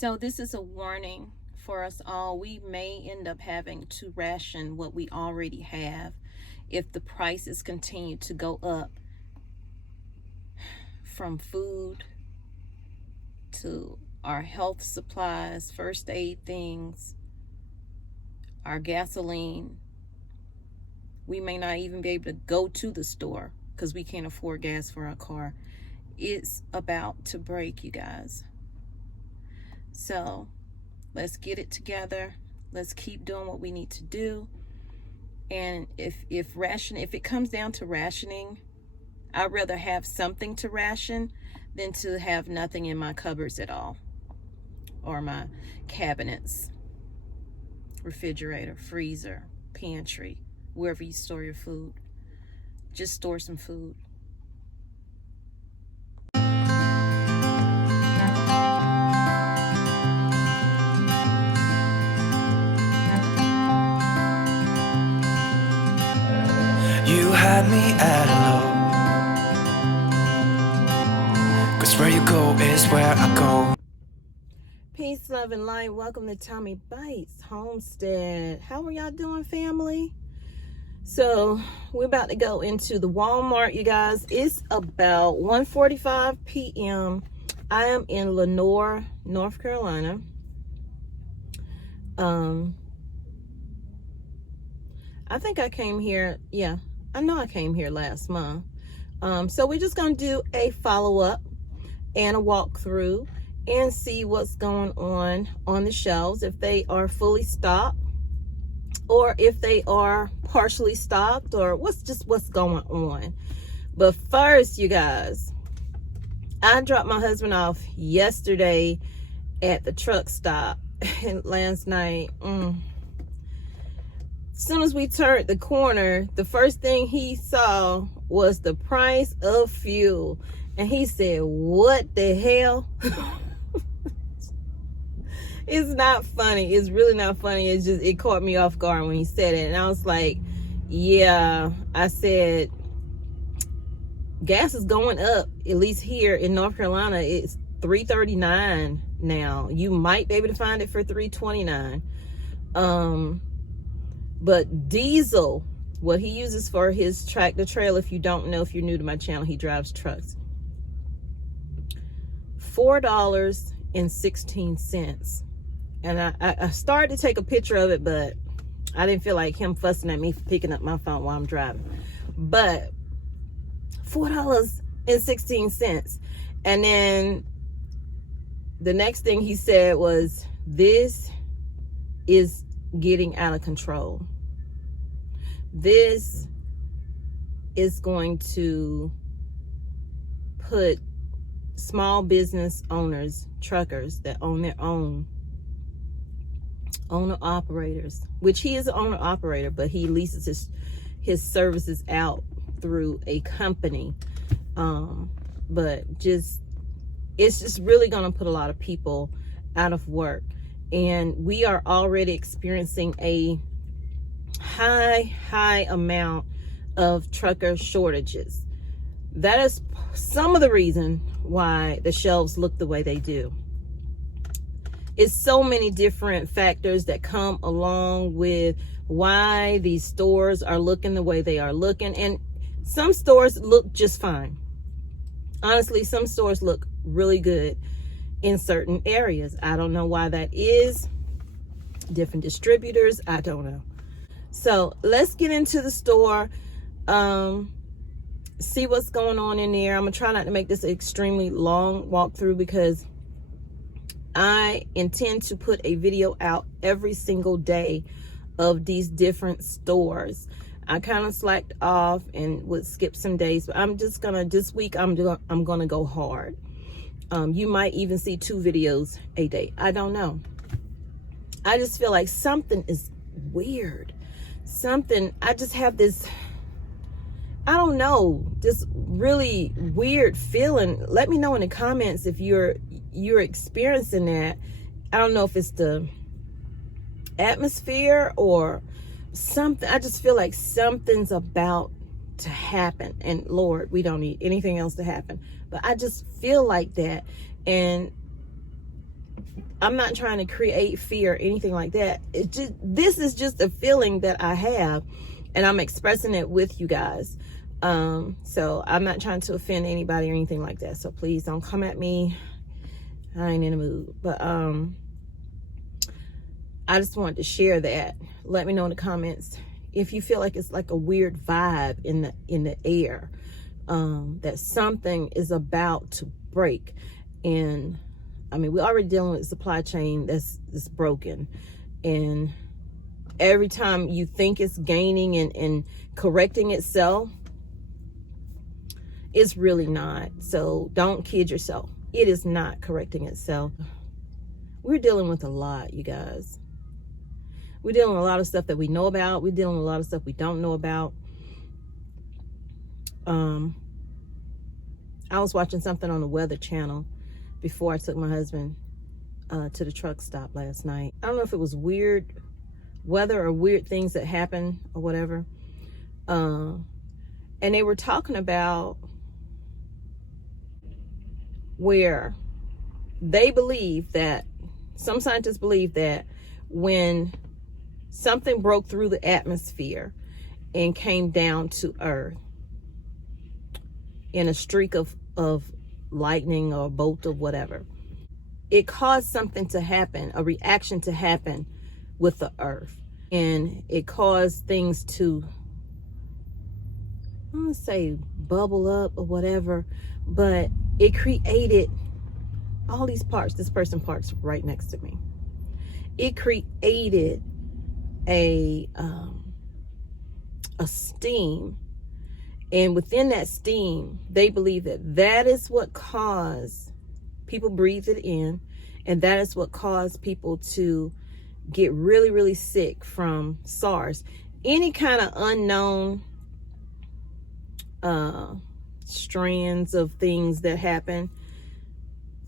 So this is a warning for us all. We may end up having to ration what we already have if the prices continue to go up, from food to our health supplies, first aid things, our gasoline. We may not even be able to go to the store because we can't afford gas for our car. It's about to break, you guys. So let's get it together. Let's keep doing what we need to do. And if it comes down to rationing, I'd rather have something to ration than to have nothing in my cupboards at all, or my cabinets, refrigerator, freezer, pantry, wherever you store your food. Just store some food. You had me at hello, 'cause where you go is where I go. Peace, love, and light. Welcome to Tommy Bites Homestead. How are y'all doing, family? So we're about to go into the Walmart, you guys. It's about 1:45 p.m. I am in Lenoir, North Carolina. I think I came here, I know I came here last month. So we're just going to do a follow-up and a walkthrough and see what's going on the shelves, if they are fully stocked or if they are partially stocked, or what's going on. But first, you guys, I dropped my husband off yesterday at the truck stop, and last night, as soon as we turned the corner, the first thing he saw was the price of fuel. And he said, "What the hell?" It's not funny. It's really not funny. It caught me off guard when he said it. And I was like, yeah, I said, gas is going up. At least here in North Carolina, it's $3.39 now. You might be able to find it for $3.29. But diesel, what he uses for his tractor trailer, if you don't know, if you're new to my channel, he drives trucks, $4.16. And I started to take a picture of it, but I didn't feel like him fussing at me for picking up my phone while I'm driving. But $4.16. And then the next thing he said was, "This is getting out of control. This is going to put small business owners, truckers that own their own, owner operators," which he is an owner operator, but he leases his services out through a company. But it's just really going to put a lot of people out of work. And we are already experiencing a high amount of trucker shortages. That is some of the reason why the shelves look the way they do. It's so many different factors that come along with why these stores are looking the way they are looking. And some stores look just fine. Honestly, some stores look really good in certain areas. I don't know why that is. Different distributors, I don't know. So let's get into the store, see what's going on in there. I'm gonna try not to make this an extremely long walkthrough because I intend to put a video out every single day of these different stores. I kind of slacked off and would skip some days, but I'm just gonna, this week I'm gonna go hard. You might even see 2 videos a day. I don't know. I just feel like something is weird. I just have this, I don't know, this really weird feeling. Let me know in the comments if you're experiencing that. I don't know if it's the atmosphere or something. I just feel like something's about to happen. And Lord, we don't need anything else to happen. But I just feel like that. And I'm not trying to create fear or anything like that. This is just a feeling that I have, and I'm expressing it with you guys. So I'm not trying to offend anybody or anything like that. So please don't come at me. I ain't in the mood. But I just wanted to share that. Let me know in the comments if you feel like it's like a weird vibe in the air, that something is about to break. And I mean, we're already dealing with a supply chain that's broken, and every time you think it's gaining and correcting itself, it's really not. So don't kid yourself. It is not correcting itself. We're dealing with a lot, you guys. We're dealing with a lot of stuff that we know about. We're dealing with a lot of stuff we don't know about. I was watching something on the Weather Channel before I took my husband to the truck stop last night. I don't know if it was weird weather or weird things that happen or whatever. And they were talking about where they believe that, some scientists believe that when something broke through the atmosphere and came down to Earth in a streak of lightning or a bolt of whatever, it caused something to happen, a reaction to happen with the Earth. And it caused things to, I don't want to say bubble up or whatever, but it created all these parts. This person parks right next to me. It created a steam, and within that steam, they believe that is what caused people breathe it in, and that is what caused people to get really, really sick from SARS. Any kind of unknown strands of things that happen,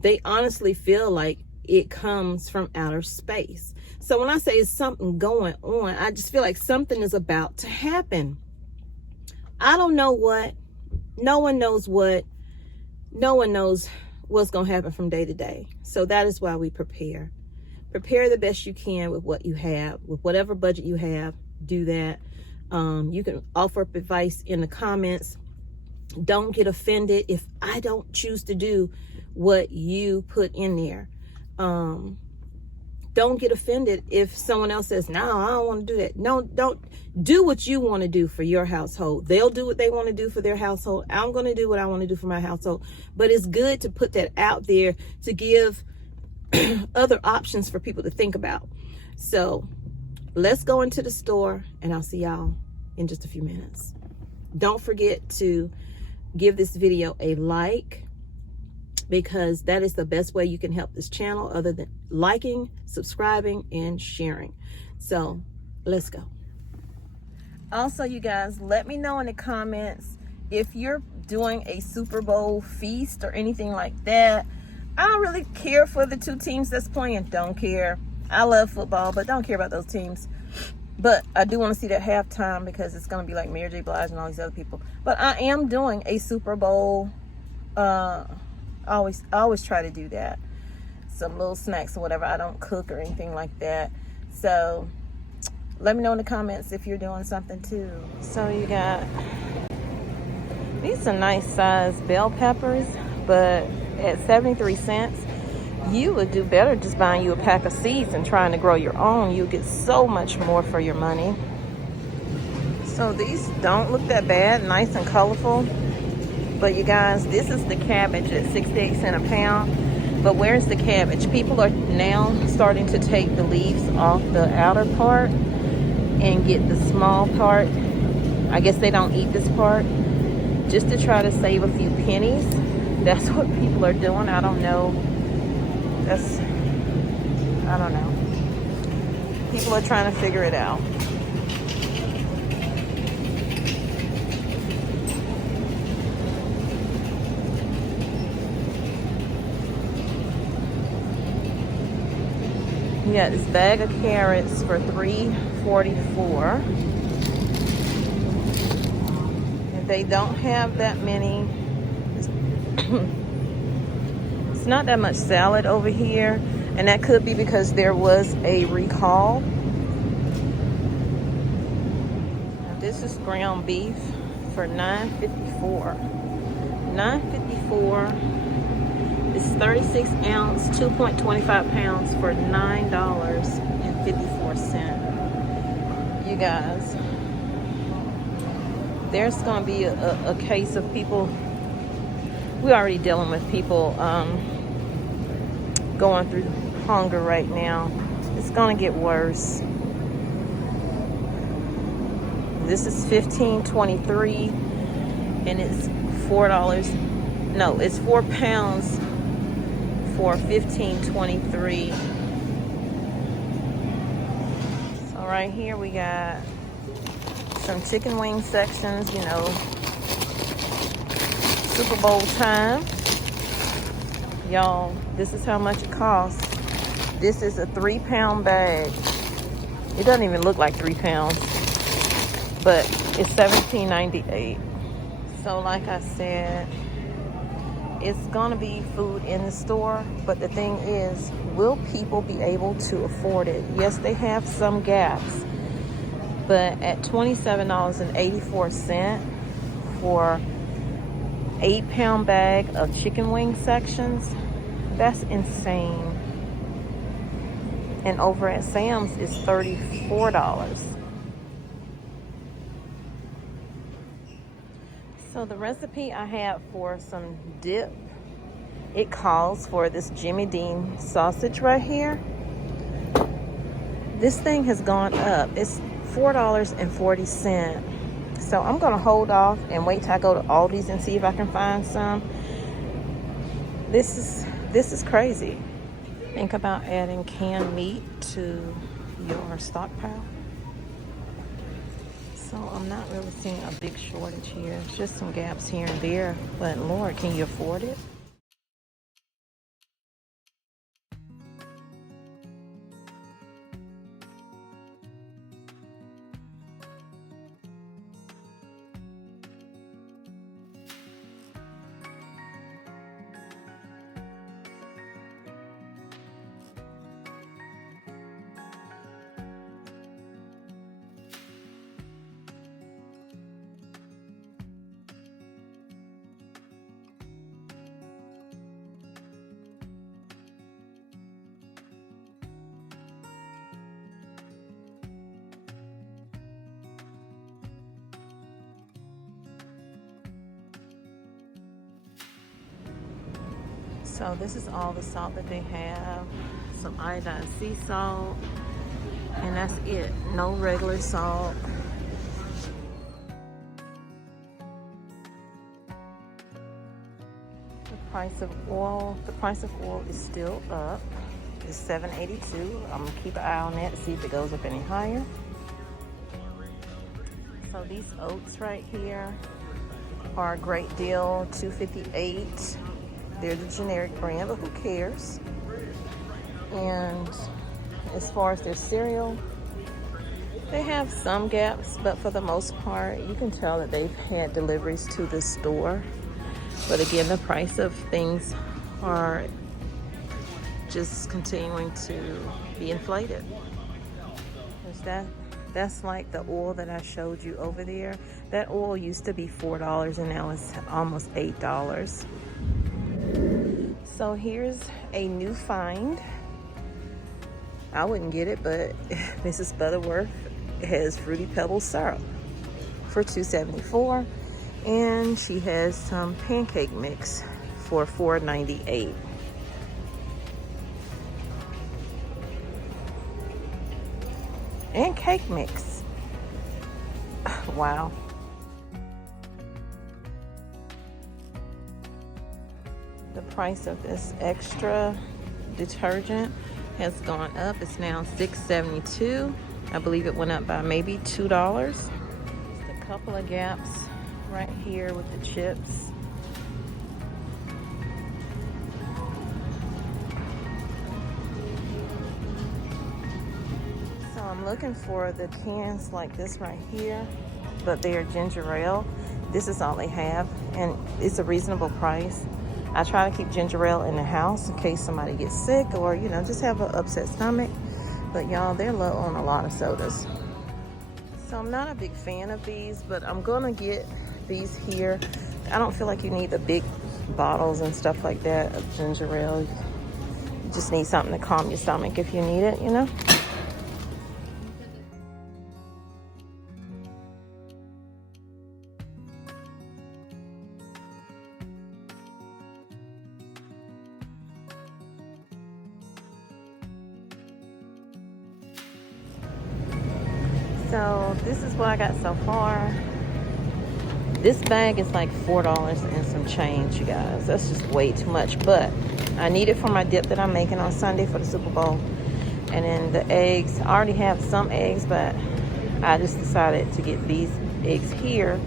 they honestly feel like it comes from outer space. So when I say it's something going on, I just feel like something is about to happen. I don't know what. No one knows what. No one knows what's going to happen from day to day. So that is why we prepare. Prepare the best you can with what you have, with whatever budget you have. Do that. You can offer up advice in the comments. Don't get offended if I don't choose to do what you put in there. Don't get offended if someone else says, no, I don't want to do that. No, don't. Do what you want to do for your household. They'll do what they want to do for their household. I'm going to do what I want to do for my household. But it's good to put that out there to give other options for people to think about. So let's go into the store, and I'll see y'all in just a few minutes. Don't forget to give this video a like, because that is the best way you can help this channel, other than liking, subscribing, and sharing. So let's go. Also, you guys, let me know in the comments if you're doing a Super Bowl feast or anything like that. I don't really care for the two teams that's playing. Don't care. I love football, but don't care about those teams. But I do want to see that halftime, because it's going to be like Mary J. Blige and all these other people. But I am doing a Super Bowl. I always try to do that. Some little snacks or whatever. I don't cook or anything like that. So let me know in the comments if you're doing something too. So you got, these are nice sized bell peppers, but at 73 cents, you would do better just buying you a pack of seeds and trying to grow your own. You'll get so much more for your money. So these don't look that bad, nice and colorful. But you guys, this is the cabbage at 68 cents a pound. But where's the cabbage? People are now starting to take the leaves off the outer part and get the small part. I guess they don't eat this part, just to try to save a few pennies. That's what people are doing. I don't know. I don't know. People are trying to figure it out. We got this bag of carrots for $3.44. And they don't have that many. It's not that much salad over here. And that could be because there was a recall. Now, this is ground beef for $9.54. $9.54. It's 36 ounce, 2.25 pounds for $9.54. You guys, there's going to be a case of people. We're already dealing with people going through hunger right now. It's going to get worse. This is $15.23, and it's $4. No, it's 4 pounds for $15.23. So right here we got some chicken wing sections, you know, Super Bowl time. Y'all, this is how much it costs. This is a 3-pound bag. It doesn't even look like 3 pounds, but it's $17.98. So like I said, it's gonna be food in the store, but the thing is, will people be able to afford it? Yes, they have some gaps, but at $27.84 for 8-pound bag of chicken wing sections, that's insane. And over at Sam's it's $34. So the recipe I have for some dip, it calls for this Jimmy Dean sausage right here. This thing has gone up. It's $4.40. So I'm gonna hold off and wait till I go to Aldi's and see if I can find some. This is crazy. Think about adding canned meat to your stockpile. So I'm not really seeing a big shortage here. It's just some gaps here and there. But Lord, can you afford it? So this is all the salt that they have. Some iodized sea salt. And that's it. No regular salt. The price of oil is still up. It's $7.82. I'm gonna keep an eye on that to see if it goes up any higher. So these oats right here are a great deal, $2.58. They're the generic brand, but who cares? And as far as their cereal, they have some gaps, but for the most part, you can tell that they've had deliveries to the store. But again, the price of things are just continuing to be inflated. That's like the oil that I showed you over there. That oil used to be $4 and now it's almost $8. So here's a new find. I wouldn't get it, but Mrs. Butterworth has Fruity Pebbles syrup for $2.74, and she has some pancake mix for $4.98. And cake mix. Wow. The price of this extra detergent has gone up. It's now $6.72. I believe it went up by maybe $2. Just a couple of gaps right here with the chips. So I'm looking for the cans like this right here, but they are ginger ale. This is all they have, and it's a reasonable price. I try to keep ginger ale in the house in case somebody gets sick or, you know, just have an upset stomach. But y'all, they're low on a lot of sodas. So I'm not a big fan of these, but I'm gonna get these here. I don't feel like you need the big bottles and stuff like that of ginger ale. You just need something to calm your stomach if you need it, you know? So this is what I got so far. This bag is like $4 and some change, you guys. That's just way too much, but I need it for my dip that I'm making on Sunday for the Super Bowl. And then the eggs, I already have some eggs, but I just decided to get these eggs here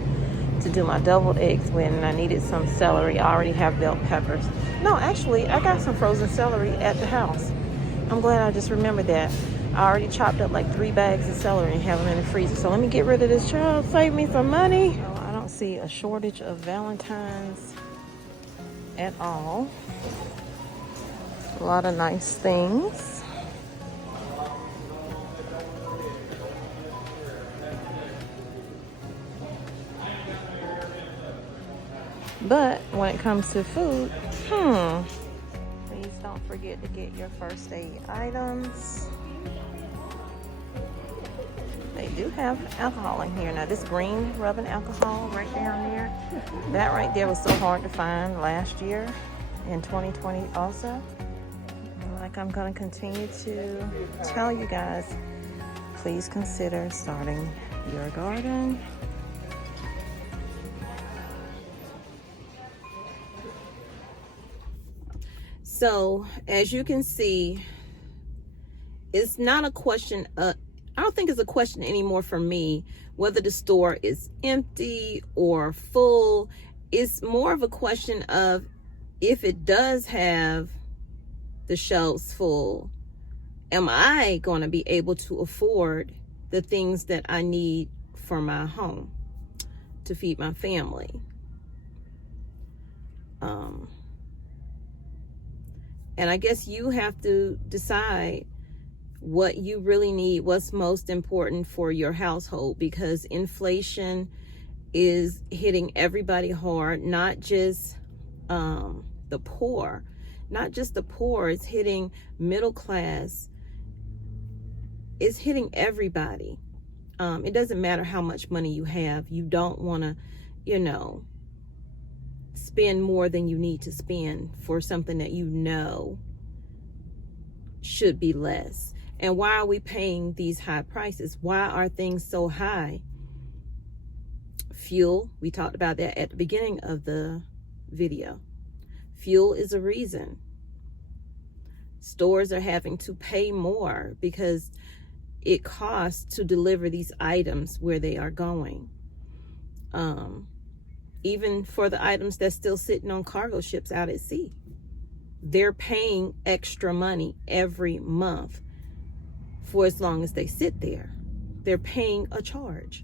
to do my deviled eggs with, and I needed some celery. I already have bell peppers. No, actually, I got some frozen celery at the house. I'm glad I just remembered that. I already chopped up like 3 bags of celery and have them in the freezer. So let me get rid of this child, save me some money. Oh, I don't see a shortage of Valentine's at all. A lot of nice things. But when it comes to food, please don't forget to get your first aid items. They do have alcohol in here. Now this green rubbing alcohol right down there, that right there was so hard to find last year in 2020 also. Like I'm gonna continue to tell you guys, please consider starting your garden. So as you can see, it's not a question of, I don't think it's a question anymore for me whether the store is empty or full. It's more of a question of if it does have the shelves full, am I going to be able to afford the things that I need for my home to feed my family? And I guess you have to decide what you really need, what's most important for your household, because inflation is hitting everybody hard, not just the poor. Not just the poor, it's hitting middle class. It's hitting everybody. It doesn't matter how much money you have. You don't want to, you know, spend more than you need to spend for something that you know should be less. And why are we paying these high prices? Why are things so high? Fuel, we talked about that at the beginning of the video. Fuel is a reason. Stores are having to pay more because it costs to deliver these items where they are going. Even for the items that's still sitting on cargo ships out at sea, they're paying extra money every month for as long as they sit there. They're paying a charge.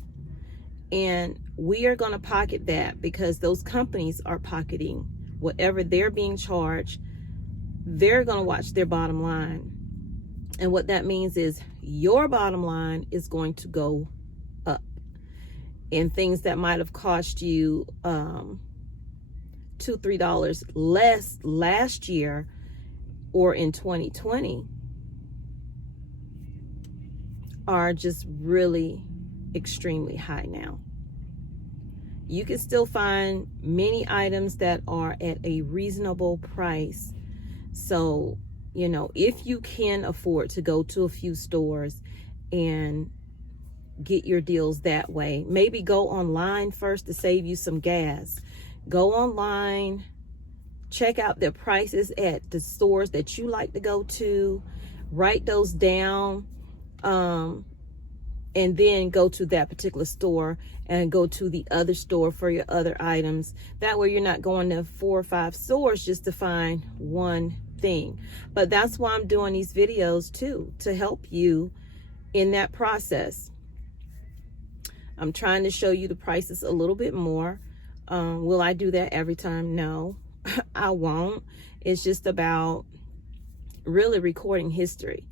And we are going to pocket that because those companies are pocketing whatever they're being charged. They're going to watch their bottom line. And what that means is your bottom line is going to go up. And things that might have cost you $2-3 less last year or in 2020 are just really extremely high now. You can still find many items that are at a reasonable price. So, you know, if you can afford to go to a few stores and get your deals that way, maybe go online first to save you some gas. Go online, check out the prices at the stores that you like to go to, write those down, and then go to that particular store and go to the other store for your other items. That way you're not going to 4 or 5 stores just to find one thing. But that's why I'm doing these videos too, to help you in that process. I'm trying to show you the prices a little bit more. Will I do that every time? No. I won't. It's just about really recording history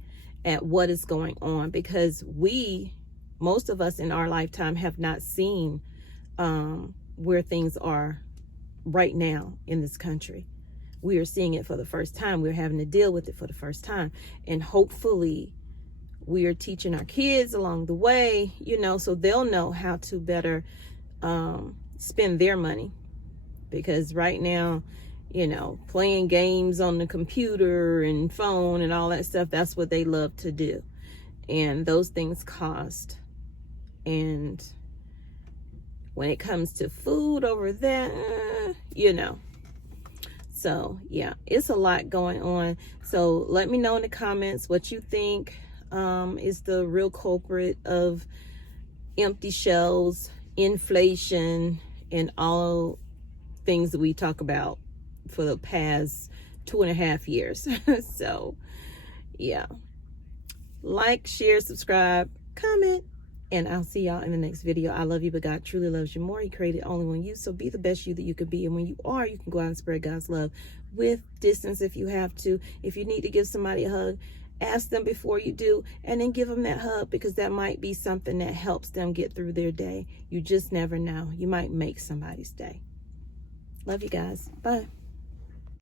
at what is going on, because most of us in our lifetime have not seen where things are right now in this country. We are seeing it for the first time. We're having to deal with it for the first time. And hopefully we are teaching our kids along the way, so they'll know how to better spend their money. Because right now, playing games on the computer and phone and all that stuff, that's what they love to do. And those things cost. And when it comes to food over there, So, yeah, it's a lot going on. So let me know in the comments what you think is the real culprit of empty shelves, inflation, and all things that we talk about for the past 2.5 years. So, yeah. Like, share, subscribe, comment, and I'll see y'all in the next video. I love you, but God truly loves you more. He created only one you, so be the best you that you could be. And when you are, you can go out and spread God's love with distance if you have to. If you need to give somebody a hug, ask them before you do, and then give them that hug, because that might be something that helps them get through their day. You just never know. You might make somebody's day. Love you guys. Bye.